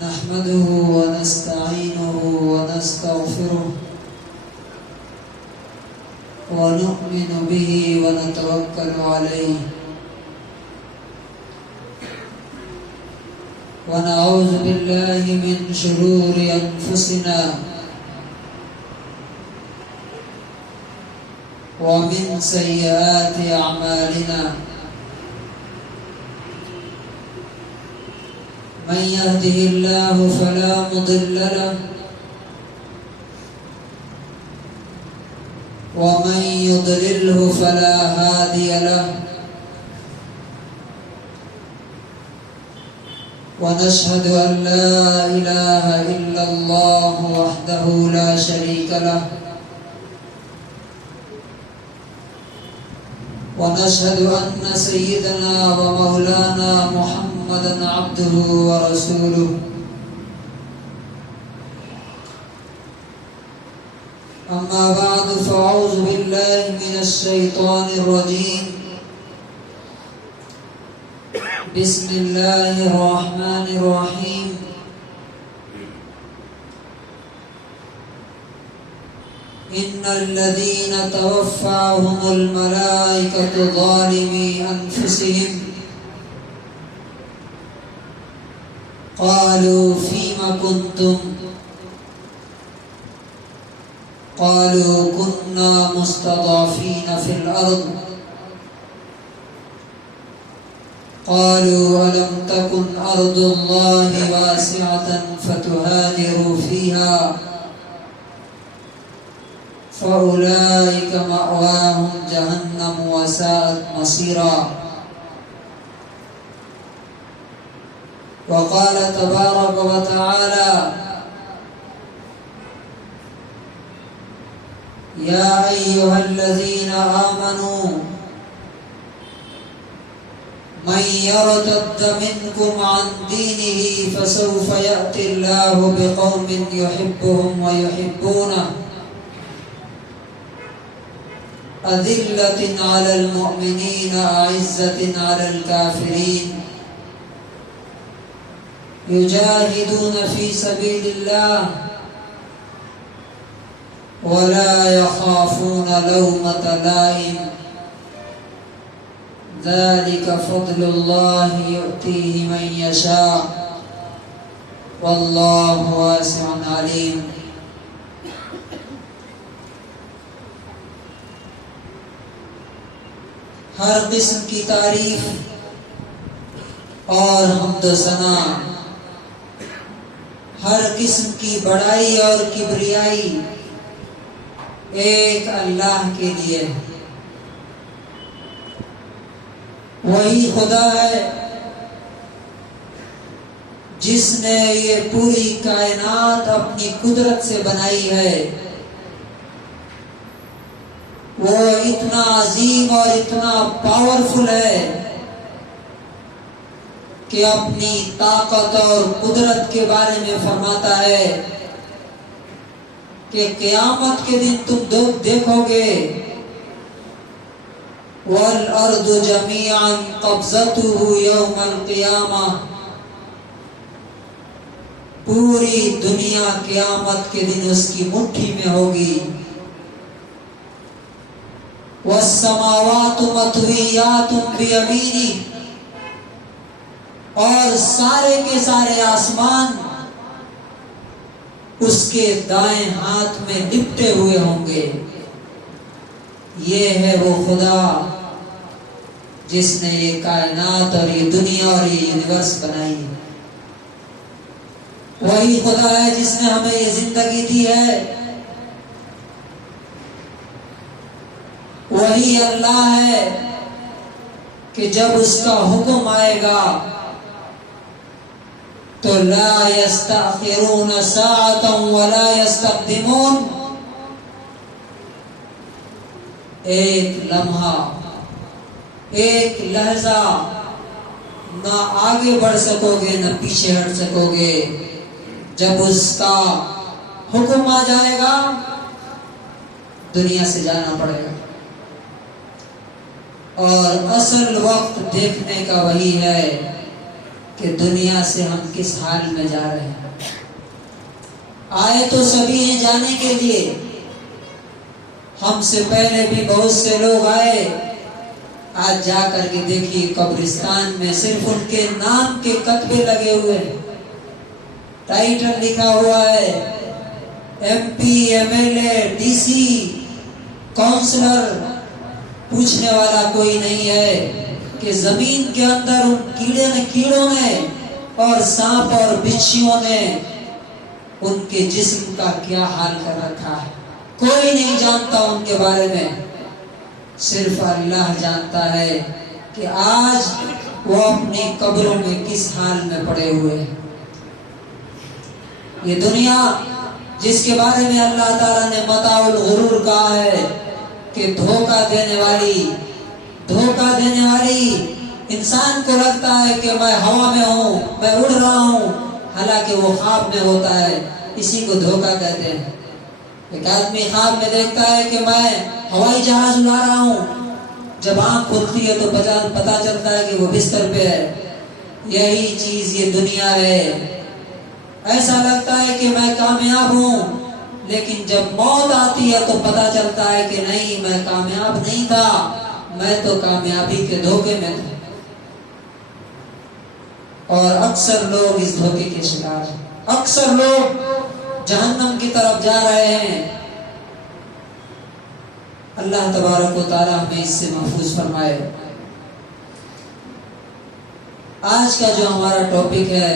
نحمده ونستعينه ونستغفره ونؤمن به ونتوكل عليه ونعوذ بالله من شرور أنفسنا ومن سيئات أعمالنا من يهده الله فلا مضل له ومن يضلله فلا هادي له ونشهد أن لا إله إلا الله وحده لا شريك له ونشهد أن سيدنا ومولانا محمدا عبده ورسوله أما بعد فأعوذ بالله من الشيطان الرجيم بسم الله الرحمن الرحيم إن الذين توفاهم الملائكة ظالمي أنفسهم قالوا فيم كنتم قالوا كنا مستضعفين في الأرض قالوا ألم تكن أرض الله واسعة فتهاجروا فيها فأولئك مأواهم جهنم وساءت مصيرا وقال تبارك وتعالى يا أيها الذين آمنوا من يرتد منكم عن دينه فسوف يأتي الله بقوم يحبهم ويحبونه أذلة على المؤمنين أعزة على الكافرين يجاهدون في سبيل الله ولا يخافون لومة لائم ذلك فضل الله يؤتيه من يشاء والله واسع عليم. ہر قسم کی تعریف اور حمد و ثنا، ہر قسم کی بڑائی اور کبریائی ایک اللہ کے لیے. وہی خدا ہے جس نے یہ پوری کائنات اپنی قدرت سے بنائی ہے. وہ اتنا عظیم اور اتنا پاورفل ہے کہ اپنی طاقت اور قدرت کے بارے میں فرماتا ہے کہ قیامت کے دن تم دیکھو گے وَالْأَرْضُ جَمِيعًا قَبْضَتُهُ يَوْمَ الْقِيَامَةِ، پوری دنیا قیامت کے دن اس کی مٹھی میں ہوگی. وَالسَّمَاوَاتُ مَطْوِيَّاتٌ بِيَمِينِهِ، اور سارے کے سارے آسمان اس کے دائیں ہاتھ میں لپٹے ہوئے ہوں گے. یہ ہے وہ خدا جس نے یہ کائنات اور یہ دنیا اور یہ یونیورس بنائی ہے. وہی خدا ہے جس نے ہمیں یہ زندگی دی ہے. وہی اللہ ہے کہ جب اس کا حکم آئے گا تو لا يستأخرون ساعة ولا يستقدمون، ایک لمحہ ایک لحظہ نہ آگے بڑھ سکو گے نہ پیچھے ہٹ سکو گے. جب اس کا حکم آ جائے گا دنیا سے جانا پڑے گا. اور اصل وقت دیکھنے کا وہی ہے کہ دنیا سے ہم کس حال میں جا رہے ہیں۔ آئے تو سبھی ہیں جانے کے لیے، ہم سے پہلے بھی بہت سے لوگ آئے، آج جا کر کے دیکھیے قبرستان میں صرف ان کے نام کے کتبے لگے ہوئے ہیں، ٹائٹل لکھا ہوا ہے، M P, M L A, D C, councillor, پوچھنے والا کوئی نہیں ہے کہ زمین کے اندر ان کیڑوں نے اور سانپ اور بچھیوں نے ان کے جسم کا کیا حال کر رکھا ہے۔ کوئی نہیں جانتا ان کے بارے میں، صرف اللہ جانتا ہے کہ آج وہ اپنی قبروں میں کس حال میں پڑے ہوئے ہیں۔ یہ دنیا جس کے بارے میں اللہ تعالیٰ نے متاع الغرور کہا ہے کہ دھوکہ دینے والی، انسان کو لگتا ہے کہ میں ہوا میں ہوں، میں اڑ رہا ہوں، حالانکہ وہ خواب میں ہوتا ہے، اسی کو دھوکہ کہتے ہیں۔ ایک آدمی خواب میں دیکھتا ہے کہ میں ہوائی جہاز اڑا رہا ہوں، جب آنکھ کھلتی ہے تو پتا چلتا ہے کہ وہ بستر پہ ہے۔ یہی چیز یہ دنیا ہے، ایسا لگتا ہے کہ میں کامیاب ہوں، لیکن جب موت آتی ہے تو پتا چلتا ہے کہ نہیں، میں کامیاب نہیں تھا، میں تو کامیابی کے دھوکے میں تھا۔ اور اکثر لوگ اس دھوکے کے شکار ہیں، اکثر لوگ جہنم کی طرف جا رہے ہیں۔ اللہ تبارک و تعالی ہمیں اس سے محفوظ فرمائے۔ آج کا جو ہمارا ٹاپک ہے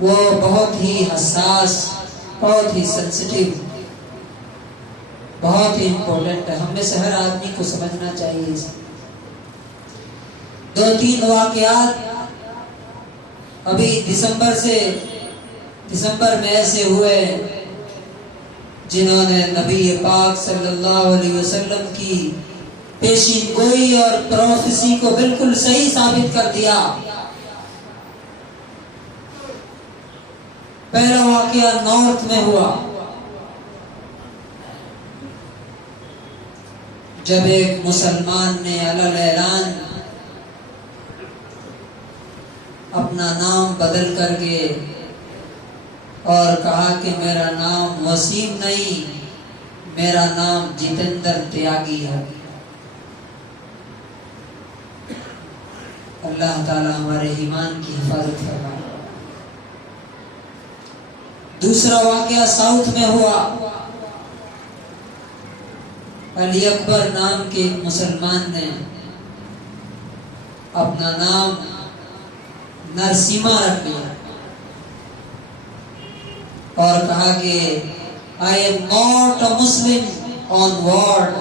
وہ بہت ہی حساس، بہت ہی سینسٹیو، بہت ہی امپورٹنٹ ہے، ہم میں سے ہر آدمی کو سمجھنا چاہیے۔ 2-3 واقعات ابھی دسمبر میں ایسے ہوئے جنہوں نے نبی پاک صلی اللہ علیہ وسلم کی پیشین گوئی اور پروفیسی کو بالکل صحیح ثابت کر دیا۔ پہلا واقعہ نارتھ میں ہوا، جب ایک مسلمان نے علل اعلان اپنا نام بدل کر کے اور کہا کہ میرا نام وسیم نہیں، میرا نام جتیندر تیاگی ہے۔ اللہ تعالی ہمارے ایمان کی حفاظت فرمائے۔ دوسرا واقعہ ساؤتھ میں ہوا، علی اکبر نام کے ایک مسلمان نے اپنا نام نرسیما رکھ لیا اور کہا کہ I am not a Muslim on word،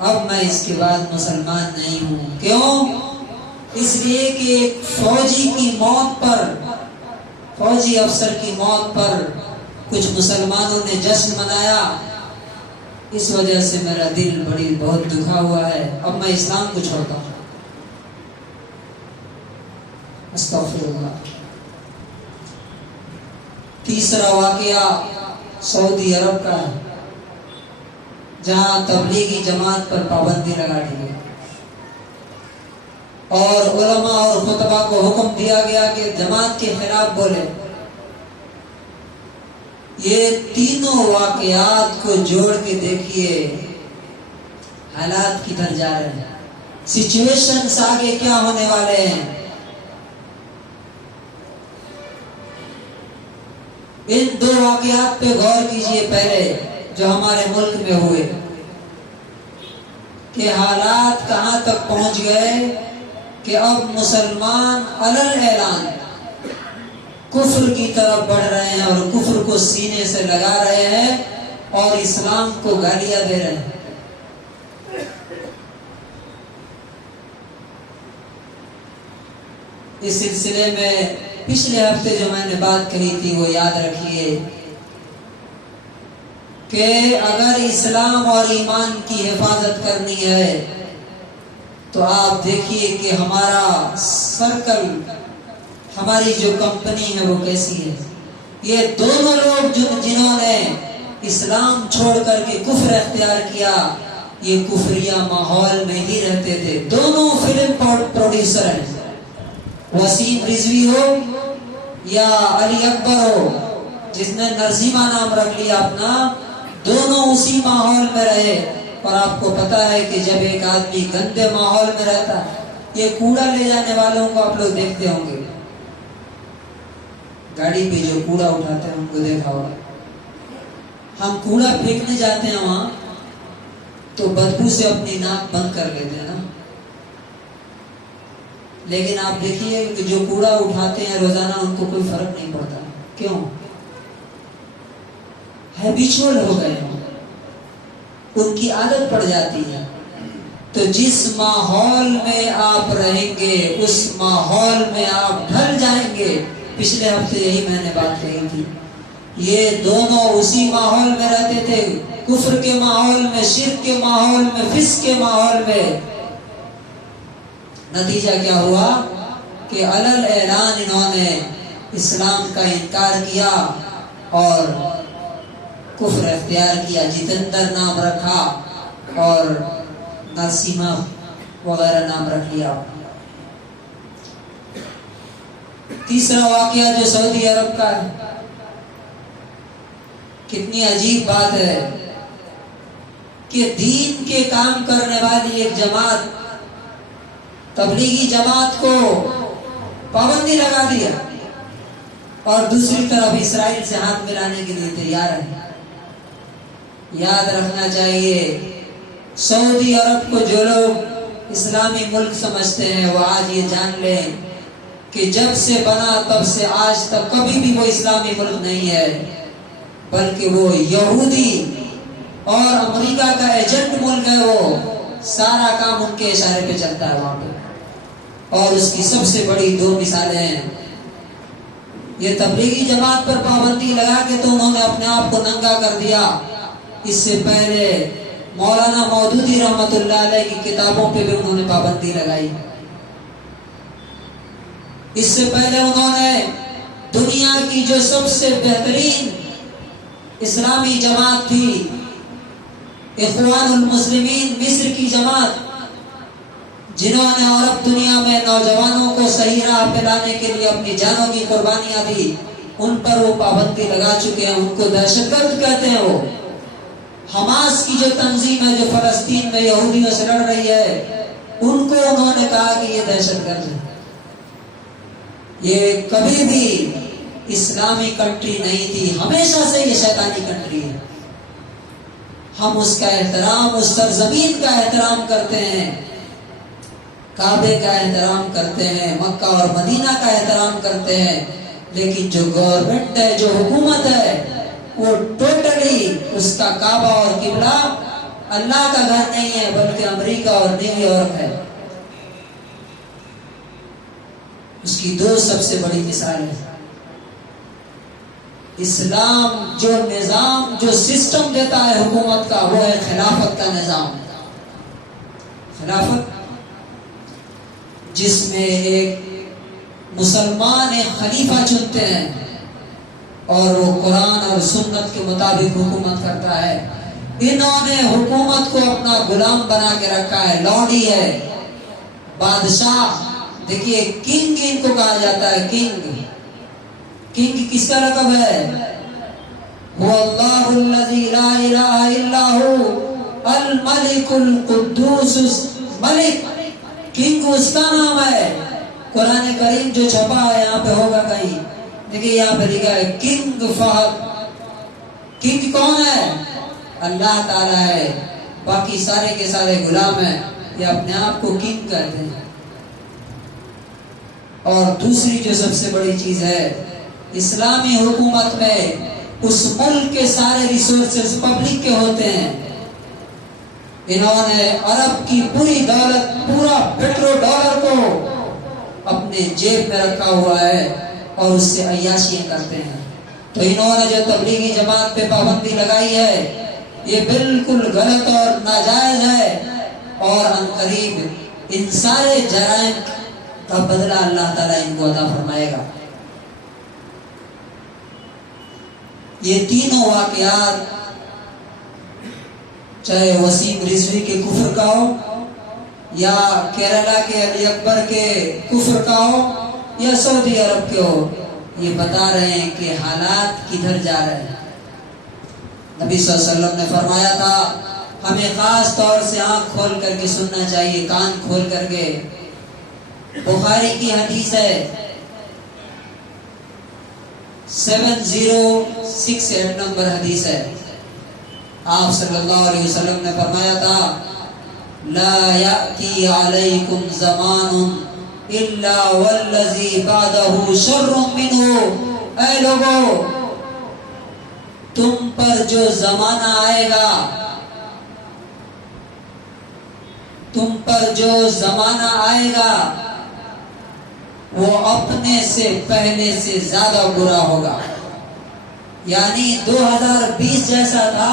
اب میں اس کے بعد مسلمان نہیں ہوں۔ کیوں؟ اس لیے کہ ایک فوجی افسر کی موت پر کچھ مسلمانوں نے جشن منایا، اس وجہ سے میرا دل بہت دکھا ہوا ہے، اب میں اسلام کو چھوڑتا ہوں۔ استغفر اللہ۔ تیسرا واقعہ سعودی عرب کا ہے، جہاں تبلیغی جماعت پر پابندی لگا دی گئی اور علماء اور خطبہ کو حکم دیا گیا کہ جماعت کے خلاف بولے۔ یہ تینوں واقعات کو جوڑ کے دیکھیے حالات کدھر جا رہے ہیں، سچویشنز آگے کیا ہونے والے ہیں۔ ان 2 واقعات پہ غور کیجئے پہلے جو ہمارے ملک میں ہوئے، کہ حالات کہاں تک پہنچ گئے کہ اب مسلمان علل اعلان کفر کی طرف بڑھ رہے ہیں اور کفر کو سینے سے لگا رہے ہیں اور اسلام کو گالیاں دے رہے ہیں۔ اس سلسلے میں پچھلے ہفتے جو میں نے بات کہی تھی وہ یاد رکھیے کہ اگر اسلام اور ایمان کی حفاظت کرنی ہے تو آپ دیکھیے کہ ہمارا سرکل، ہماری جو کمپنی ہے وہ کیسی ہے۔ یہ دونوں لوگ جنہوں نے اسلام چھوڑ کر کے کفر اختیار کیا، یہ کفریہ ماحول میں ہی رہتے تھے. دونوں فلم پروڈیوسر ہیں, وسیم رضوی ہو یا علی اکبر ہو جس نے نرسیما نام رکھ لیا اپنا, دونوں اسی ماحول میں رہے. اور آپ کو پتا ہے کہ جب ایک آدمی گندے ماحول میں رہتا ہے, یہ کوڑا لے جانے والوں کو آپ لوگ دیکھتے ہوں گے, گاڑی پہ جو کوڑا اٹھاتے ہیں ان کو دیکھا ہوگا. ہم کوڑا پھینکنے جاتے ہیں وہاں تو بدبو سے اپنی ناک بند کر لیتے ہیں نا, لیکن آپ دیکھیے کہ جو کوڑا اٹھاتے ہیں روزانہ ان کو کوئی فرق نہیں پڑتا. کیوں؟ ہیبیچول ہو گئے ہیں, ان کی عادت پڑ جاتی ہے. تو جس ماحول میں آپ رہیں گے اس ماحول میں آپ ڈھل جائیں گے. پچھلے ہفتے یہی میں نے بات کہی تھی, یہ دونوں اسی ماحول میں رہتے تھے, کفر کے ماحول میں, شرک کے ماحول میں, فسق کے ماحول میں. نتیجہ کیا ہوا کہ علل اعلان انہوں نے اسلام کا انکار کیا اور کفر اختیار کیا. جتندر نام رکھا اور نرسیما وغیرہ نام رکھ لیا. تیسرا واقعہ جو سعودی عرب کا ہے, کتنی عجیب بات ہے کہ دین کے کام کرنے والی ایک جماعت, تبلیغی جماعت کو پابندی لگا دیا اور دوسری طرف اسرائیل سے ہاتھ ملانے کے لیے تیار ہے. یاد رکھنا چاہیے, سعودی عرب کو جو لوگ اسلامی ملک سمجھتے ہیں وہ آج یہ جان لیں کہ جب سے بنا تب سے آج تک کبھی بھی وہ اسلامی ملک نہیں ہے, بلکہ وہ یہودی اور امریکہ کا ایجنٹ ملک ہے. وہ سارا کام ان کے اشارے پہ چلتا ہے وہاں پہ. اور اس کی سب سے بڑی دو مثالیں ہیں. یہ تبلیغی جماعت پر پابندی لگا کے تو انہوں نے اپنے آپ کو ننگا کر دیا. اس سے پہلے مولانا مودودی رحمت اللہ علیہ کی کتابوں پہ بھی انہوں نے پابندی لگائی. اس سے پہلے انہوں نے دنیا کی جو سب سے بہترین اسلامی جماعت تھی, اخوان المسلمین مصر کی جماعت, جنہوں نے عرب دنیا میں نوجوانوں کو صحیح راہ پہ لانے کے لیے اپنی جانوں کی قربانیاں دی, ان پر وہ پابندی لگا چکے ہیں. ان کو دہشت گرد کہتے ہیں. وہ حماس کی جو تنظیم ہے جو فلسطین میں یہودیوں سے لڑ رہی ہے, ان کو انہوں نے کہا کہ یہ دہشت گرد ہے. یہ کبھی بھی اسلامی کنٹری نہیں تھی, ہمیشہ سے یہ شیطانی کنٹری ہے. ہم اس کا احترام, اس سرزمین کا احترام کرتے ہیں, کعبے کا احترام کرتے ہیں, مکہ اور مدینہ کا احترام کرتے ہیں, لیکن جو گورنمنٹ ہے, جو حکومت ہے, وہ ٹوٹلی اس کا کعبہ اور قبلہ اللہ کا گھر نہیں ہے بلکہ امریکہ اور نیو یارک ہے. اس کی دو سب سے بڑی مثالیں ہیں. اسلام جو نظام, جو سسٹم دیتا ہے حکومت کا, وہ ہے خلافت کا نظام. خلافت جس میں ایک مسلمان ایک خلیفہ چنتے ہیں اور وہ قرآن اور سنت کے مطابق حکومت کرتا ہے. انہوں نے حکومت کو اپنا غلام بنا کے رکھا ہے, لوڈی ہے, بادشاہ. دیکھیے کنگ ان کو کہا جاتا ہے, کنگ. کنگ کس کا لقب ہے؟ هو اللہ الذی لا الہ الا هو الملک القدوس ملک. کنگ اس کا نام ہے. قرآن کریم جو چھپا ہے یہاں پہ ہوگا کہیں, دیکھیے یہاں پہ لکھا ہے کنگ فہد. کنگ کون ہے؟ اللہ تعالیٰ ہے, باقی سارے کے سارے غلام ہیں. یہ اپنے آپ کو کنگ کہتے ہیں. اور دوسری جو سب سے بڑی چیز ہے, اسلامی حکومت میں اس ملک کے سارے ریسورسز پبلک کے ہوتے ہیں. انہوں نے عرب کی پوری دولت, پورا پیٹرو ڈالر کو اپنے جیب میں رکھا ہوا ہے اور اس سے عیاشیاں کرتے ہیں. تو انہوں نے جو تبلیغی جماعت پہ پابندی لگائی ہے یہ بالکل غلط اور ناجائز ہے, اور عنقریب ان سارے جرائم کا بدلہ اللہ تعالیٰ ان کو عطا فرمائے گا. یہ تینوں واقعات چاہے وسیم رضوی کے کفر کا ہو یا کیرلا کے علی اکبر کے کفر کا ہو یا سعودی عرب کے ہو، یہ بتا رہے ہیں کہ حالات کدھر جا رہے ہیں۔ نبی صلی اللہ علیہ وسلم نے فرمایا تھا ہمیں خاص طور سے آنکھ کھول کر کے سننا چاہیے، کان کھول کر کے۔ بخاری کی حدیث ہے 7068 نمبر حدیث ہے، آپ صلی اللہ علیہ وسلم نے فرمایا تھا لا یأتی علیکم زمان الا والذی بعدہ شر منہ۔ اے لوگو، تم پر جو زمانہ آئے گا، تم پر جو زمانہ آئے گا وہ اپنے سے پہلے سے زیادہ برا ہوگا۔ یعنی 2020 جیسا تھا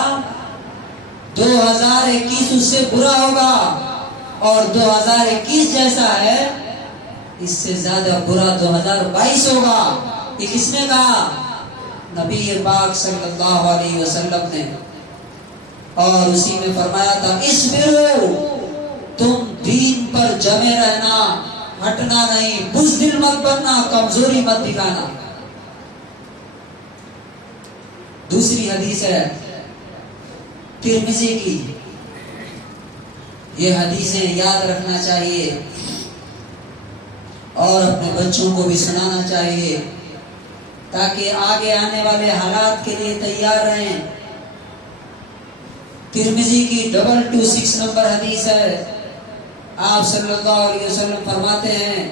2021 اس سے برا ہوگا، اور 2021 جیسا ہے اس سے زیادہ برا 2022 ہوگا۔ یہ کس نے کہا؟ نبی پاک صلی اللہ علیہ وسلم نے۔ اور اسی میں فرمایا تھا اصبروا، تم دین پر جمے رہنا، ہٹنا نہیں، بزدل مت بننا، کمزوری مت دکھانا۔ دوسری حدیث ہے ترمذی کی، یہ حدیثیں یاد رکھنا چاہیے اور اپنے بچوں کو بھی سنانا چاہیے تاکہ آگے آنے والے حالات کے لیے تیار رہیں۔ ترمذی کی 226 نمبر حدیث ہے، آپ صلی اللہ علیہ وسلم فرماتے ہیں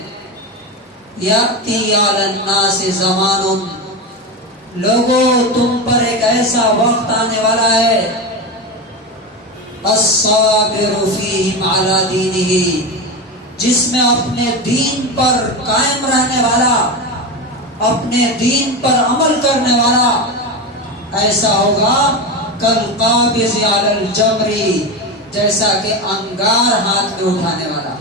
یأتی علی الناس زمان، لوگوں تم پر ایک ایسا وقت آنے والا ہے الصابر فیہم علی دینہ، جس میں اپنے دین پر قائم رہنے والا، اپنے دین پر عمل کرنے والا ایسا ہوگا کالقابض علی الجمر، جیسا کہ انگار ہاتھ میں اٹھانے والا۔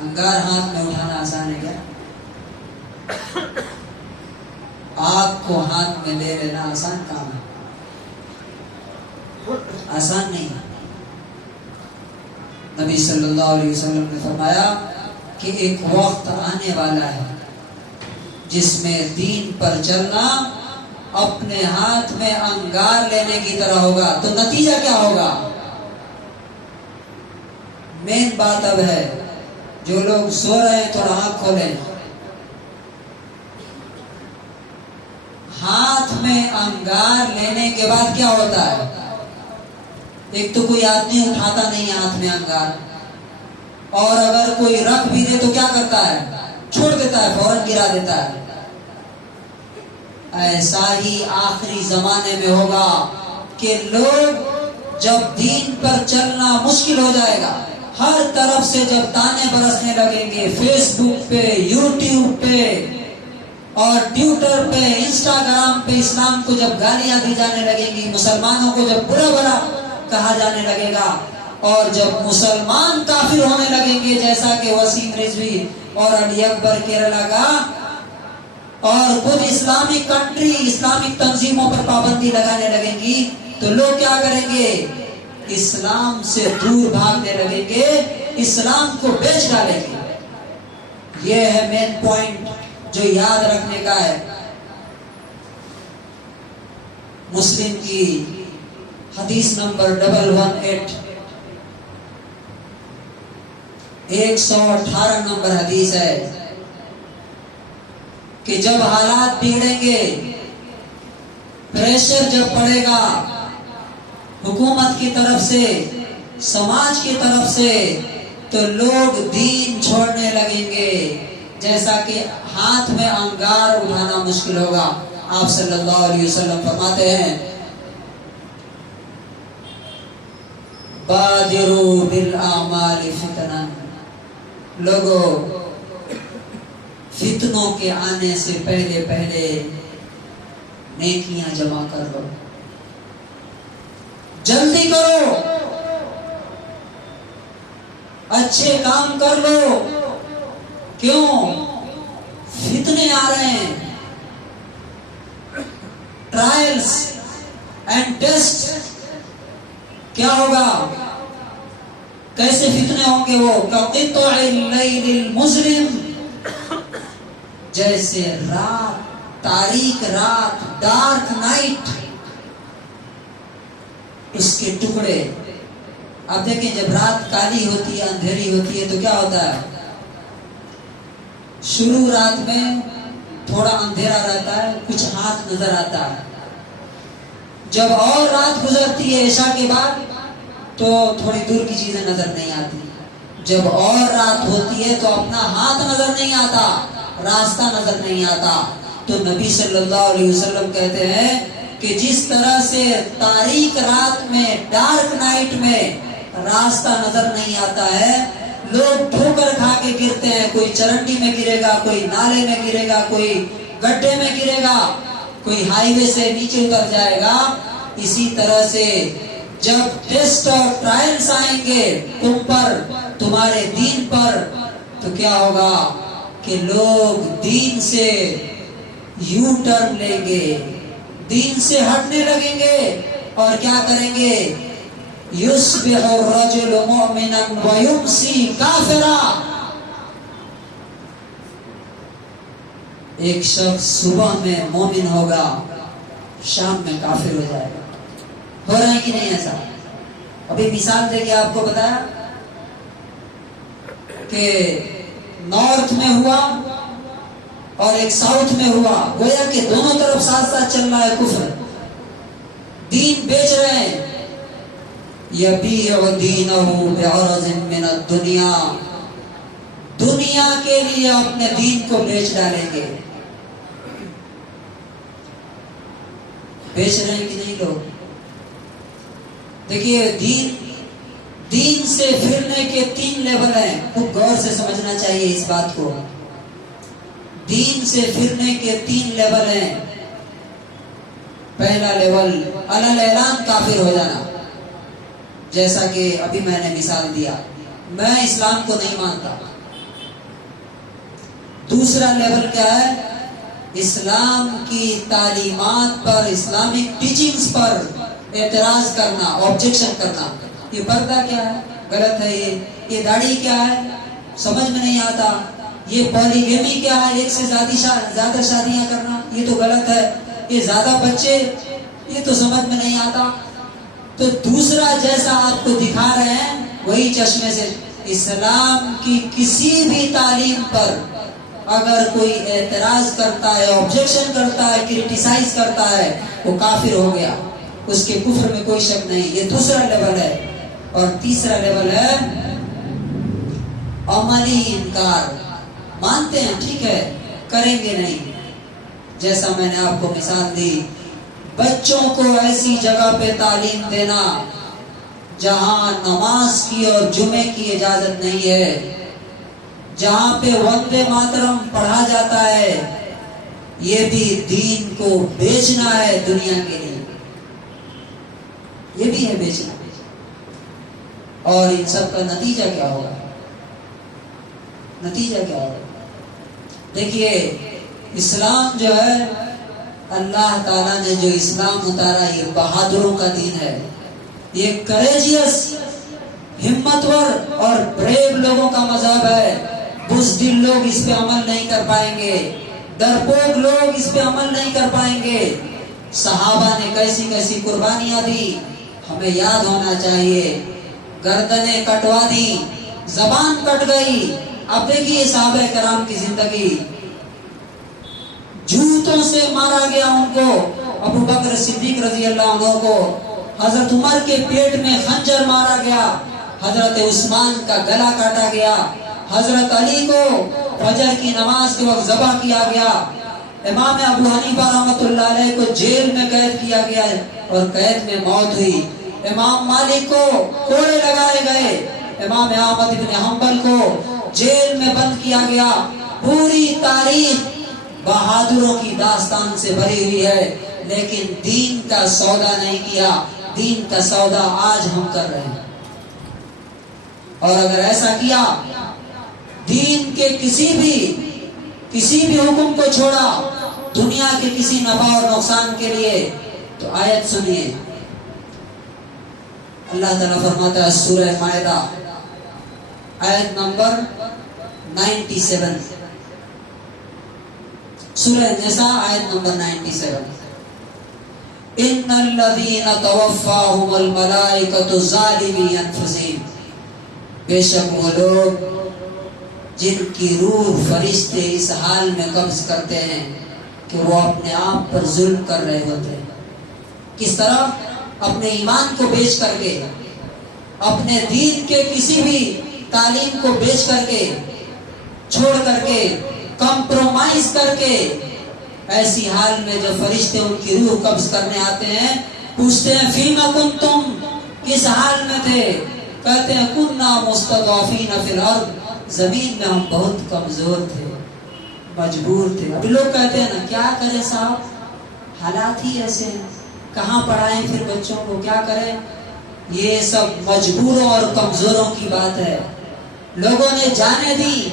انگار ہاتھ میں اٹھانا آسان ہے کیا؟ آگ کو ہاتھ میں لے لینا آسان کام ہے؟ آسان نہیں۔ نبی صلی اللہ علیہ وسلم نے فرمایا کہ ایک وقت آنے والا ہے جس میں دین پر چلنا اپنے ہاتھ میں انگار لینے کی طرح ہوگا۔ تو نتیجہ کیا ہوگا؟ مین بات اب ہے، جو لوگ سو رہے ہیں تھوڑا آنکھ کھولیں۔ ہاتھ میں انگار لینے کے بعد کیا ہوتا ہے؟ ایک تو کوئی آدمی اٹھاتا نہیں ہاتھ میں انگار، اور اگر کوئی رکھ بھی دے تو کیا کرتا ہے؟ چھوڑ دیتا ہے، فوراً گرا دیتا ہے۔ ایسا ہی آخری زمانے میں ہوگا کہ لوگ جب دین پر چلنا مشکل ہو جائے گا، ہر طرف سے جب تانے برسنے لگیں گے، فیس بک پہ، یوٹیوب پہ اور ٹویٹر پہ، انسٹاگرام پہ اسلام کو جب گالیاں دی جانے لگیں گی، مسلمانوں کو جب برا برا کہا جانے لگے گا، اور جب مسلمان کافر ہونے لگیں گے جیسا کہ وسیم رضوی اور علی اکبر کیرلا کا، اور خود اسلامک کنٹری، اسلامک تنظیموں پر پابندی لگانے لگیں گی، تو لوگ کیا کریں گے؟ اسلام سے دور بھاگنے لگیں گے، اسلام کو بیچ ڈالیں گے۔ یہ ہے مین پوائنٹ جو یاد رکھنے کا ہے۔ مسلم کی حدیث نمبر 118 نمبر حدیث ہے کہ جب حالات بگڑیں گے، پریشر جب پڑے گا حکومت کی طرف سے، سماج کی طرف سے، تو لوگ دین چھوڑنے لگیں گے، جیسا کہ ہاتھ میں انگار اٹھانا مشکل ہوگا۔ آپ صلی اللہ علیہ وسلم فرماتے ہیں بادروا بالاعمال فتنا، لوگوں فتنوں کے آنے سے پہلے پہلے نیکیاں جمع کر لو، جلدی کرو، اچھے کام کر لو۔ کیوں؟ فتنے آ رہے ہیں، ٹرائلز اینڈ ٹیسٹ کیا ہوگا، کیسے فتنے ہوں گے وہ، کقطع اللیل المظلم، جیسے رات، تاریک رات، ڈارک نائٹ، اس کے ٹکڑے۔ آپ دیکھیں جب رات کالی ہوتی ہے، اندھیری ہوتی ہے تو کیا ہوتا ہے، شروع رات میں تھوڑا اندھیرا رہتا ہے، کچھ ہاتھ نظر آتا ہے، جب اور رات گزرتی ہے عشاء کے بعد تو تھوڑی دور کی چیزیں نظر نہیں آتی، جب اور رات ہوتی ہے تو اپنا ہاتھ نظر نہیں آتا، راستہ نظر نہیں آتا۔ تو نبی صلی اللہ علیہ وسلم کہتے ہیں کہ جس طرح سے تاریک رات میں، ڈارک نائٹ میں راستہ نظر نہیں آتا ہے، لوگ ٹھوکر کھا کے گرتے ہیں، کوئی چرنڈی میں گرے گا، کوئی نالے میں گرے گا، کوئی گڈھے میں گرے گا، کوئی ہائی وے سے نیچے اتر جائے گا، اسی طرح سے جب ٹیسٹ اور ٹرائلز آئیں گے تم پر، تمہارے دین پر، تو کیا ہوگا کہ لوگ دین سے یو ٹرن لیں گے، دین سے ہٹنے لگیں گے، اور کیا کریں گے، یصبح الرجل مؤمنا ویمسی کافرا، ایک شخص صبح میں مومن ہوگا، شام میں کافر ہو جائے گا۔ ہو رہا ہے کہ نہیں ایسا؟ ابھی مثال دے کے آپ کو بتایا کہ نارتھ میں ہوا اور ایک ساؤتھ میں ہوا، گویا کہ دونوں طرف ساتھ ساتھ چل رہا ہے کفر، دین بیچ رہے ہیں۔ یبیع دینہ بعرض من الدنیا، دنیا کے لیے اپنے دین کو بیچ ڈالیں گے۔ بیچ رہے ہیں کہ نہیں لوگ؟ دیکھیے دین سے پھرنے کے 3 لیول ہیں، خوب غور سے سمجھنا چاہیے اس بات کو۔ دین سے پھرنے کے 3 لیول ہیں۔ پہلا لیول علی الاعلان کافر ہو جانا، جیسا کہ ابھی میں نے مثال دیا، میں اسلام کو نہیں مانتا۔ دوسرا لیول کیا ہے، اسلام کی تعلیمات پر، اسلامک ٹیچنگز پر اعتراض کرنا، آبجیکشن کرنا۔ یہ پردہ کیا ہے، غلط ہے، یہ داڑھی کیا ہے، سمجھ میں نہیں آتا، یہ پولیگیمی کیا ہے، ایک سے زیادہ شادیاں کرنا، یہ تو غلط ہے، یہ زیادہ بچے، یہ تو سمجھ میں نہیں آتا۔ تو دوسرا جیسا آپ کو دکھا رہے ہیں وہی چشمے سے اسلام کی کسی بھی تعلیم پر اگر کوئی اعتراض کرتا ہے، آبجیکشن کرتا ہے، کرٹیسائز کرتا ہے، وہ کافر ہو گیا، اس کے کفر میں کوئی شک نہیں۔ یہ دوسرا لیول ہے۔ اور تیسرا لیول ہے عملی انکار، مانتے ہیں ٹھیک ہے، کریں گے نہیں۔ جیسا میں نے آپ کو مثال دی، بچوں کو ایسی جگہ پہ تعلیم دینا جہاں نماز کی اور جمعے کی اجازت نہیں ہے، جہاں پہ وندے ماترم پڑھا جاتا ہے، یہ بھی دین کو بیچنا ہے دنیا کے لیے، یہ بھی ہے بیچنا۔ اور ان سب کا نتیجہ کیا ہوگا، نتیجہ کیا ہوگا؟ دیکھیے اسلام جو ہے، اللہ تعالیٰ نے جو اسلام اتارا، یہ بہادروں کا دین ہے، یہ کریجیس، ہمتور اور بریو لوگوں کا مذہب ہے۔ بزدل لوگ اس پہ عمل نہیں کر پائیں گے، ڈرپوک لوگ اس پہ عمل نہیں کر پائیں گے۔ صحابہ نے کیسی کیسی قربانیاں دی، ہمیں یاد ہونا چاہیے، گردنیں کٹوا دی، زبان کٹ گئی۔ اب دیکھیے صحابہ کرام کی زندگی، جوتوں سے مارا گیا ان کو، ابو بکر صدیق رضی اللہ عنہ کو، حضرت عمر کے پیٹ میں خنجر مارا گیا، حضرت عثمان کا گلا کاٹا گیا، حضرت علی کو فجر کی نماز کے وقت ذبح کیا گیا، امام ابو حنیفہ رحمۃ اللہ علیہ کو جیل میں قید کیا گیا اور قید میں موت ہوئی، امام مالک کو کوڑے لگائے گئے، امام احمد بن حنبل کو جیل میں بند کیا گیا۔ پوری تاریخ بہادروں کی داستان سے بھری ہوئی ہے، لیکن دین کا سودا نہیں کیا۔ دین کا سودا آج ہم کر رہے ہیں، اور اگر ایسا کیا، دین کے کسی بھی حکم کو چھوڑا دنیا کے کسی نفع اور نقصان کے لیے، تو آیت سنیے، اللہ تعالیٰ فرماتا ہے سورہ مائدہ آیت نمبر 97، سورہ نساء آیت نمبر 97، ان الذین توفاہم الملائکۃ ظالمی انفسہم، بے شک وہ لوگ جن کی روح فرشتے اس حال میں قبض کرتے ہیں کہ وہ اپنے آپ پر ظلم کر رہے ہوتے ہیں۔ کس طرح؟ اپنے ایمان کو بیچ کر کے، اپنے دین کے کسی بھی تعلیم کو بیچ کر کے، چھوڑ کر کے، کمپرومائز کر کے، ایسی حال میں جو فرشتے ان کی روح قبض کرنے آتے ہیں، پوچھتے ہیں فیما کنتم، کس حال میں تھے؟ کہتے ہیں کننا مستضعفین فی الارض، زمین میں ہم بہت کمزور تھے، مجبور تھے۔ ابھی لوگ کہتے ہیں نا کیا کریں صاحب، حالات ہی ایسے ہیں، کہاں پڑھائیں پھر بچوں کو، کیا کریں؟ یہ سب مجبوروں اور کمزوروں کی بات ہے۔ لوگوں نے جانے دی،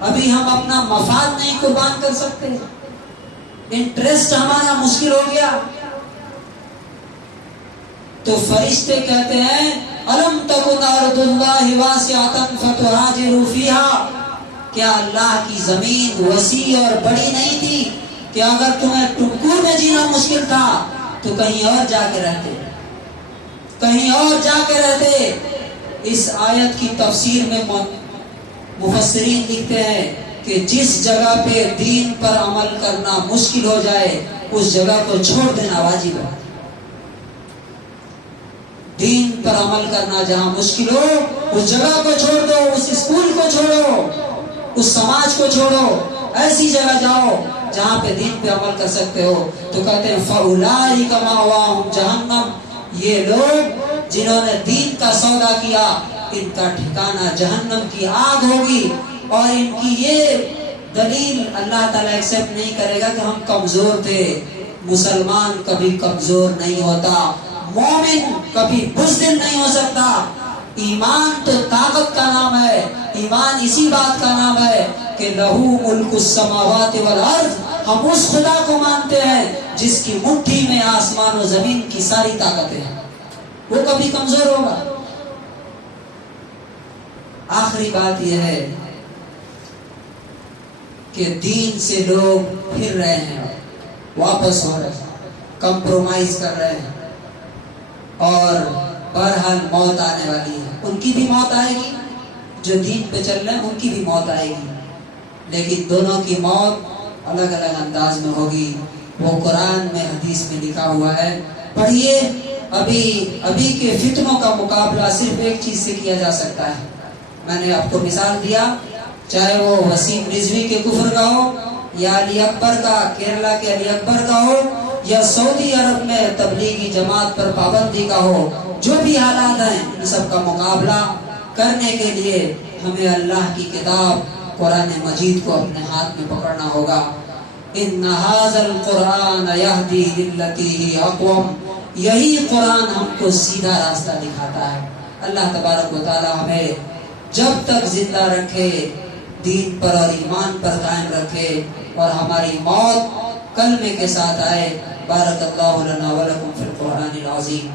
ابھی ہم اپنا مفاد نہیں قربان کر سکتے، انٹرسٹ ہمارا مشکل ہو گیا۔ تو فرشتے کہتے ہیں الم تکن ارض اللہ واسعۃ فتہاجروا فیہا، کیا اللہ کی زمین وسیع اور بڑی نہیں تھی کہ اگر تمہیں ٹکور میں جینا مشکل تھا تو کہیں اور جا کے رہتے، کہیں اور جا کے رہتے۔ اس آیت کی تفسیر میں مفسرین لکھتے ہیں کہ جس جگہ پہ دین پر عمل کرنا مشکل ہو جائے اس جگہ کو چھوڑ دینا واجب ہے۔ دین پر عمل کرنا جہاں مشکل ہو اس جگہ کو چھوڑ دو، اس اسکول کو چھوڑو، اس سماج کو چھوڑو، ایسی جگہ جاؤ جہاں پہ دین پہ عمل کر سکتے ہو۔ تو کہتے ہیں فَأُولَٰئِکَ مَأْوَاهُمْ جَهَنَّمُ، یہ لوگ جنہوں نے دین کا سودا کیا ان کا ٹھکانہ جہنم کی آگ ہوگی۔ اور ان کی یہ دلیل اللہ تعالیٰ ایکسپٹ نہیں کرے گا کہ ہم کمزور تھے۔ مسلمان کبھی کمزور نہیں ہوتا، مومن کبھی بزدل نہیں ہو سکتا۔ ایمان تو طاقت کا نام ہے، ایمان اسی بات کا نام ہے کہ لہو ملک السماوات والارض، ہم اس خدا کو مانتے ہیں جس کی مٹھی میں آسمان و زمین کی ساری طاقتیں ہیں، وہ کبھی کمزور ہوگا؟ آخری بات یہ ہے کہ دین سے لوگ پھر رہے ہیں، واپس ہو رہے ہیں، کمپرومائز کر رہے ہیں، اور بہرحال موت آنے والی ہے۔ ان کی بھی موت آئے گی، جو دین پہ چل رہے ہیں ان کی بھی موت آئے گی، لیکن دونوں کی موت الگ الگ انداز میں ہوگی۔ وہ قرآن میں حدیث میں لکھا ہوا ہے، پڑھیے۔ ابھی کے فتنوں کا مقابلہ صرف ایک چیز سے کیا جا سکتا ہے۔ میں نے آپ کو مثال دیا، چاہے وہ وسیم رضوی کے کفر کا ہو، یا علی اکبر کا، کیرلا کے علی اکبر کا ہو، یا سعودی عرب میں تبلیغی جماعت پر پابندی کا ہو، جو بھی حالات ہیں ان سب کا مقابلہ کرنے کے لیے ہمیں اللہ کی کتاب قرآن مجید کو اپنے ہاتھ میں پکڑنا ہوگا۔ ان ھذا القرآن یہدی للتی ہی اقوم، یہی قرآن ہم کو سیدھا راستہ دکھاتا ہے۔ اللہ تبارک و تعالی ہمیں جب تک زندہ رکھے دین پر اور ایمان پر قائم رکھے، اور ہماری موت کلمے کے ساتھ آئے۔ بارک اللہ لنا ولکم فی القرآن العظیم۔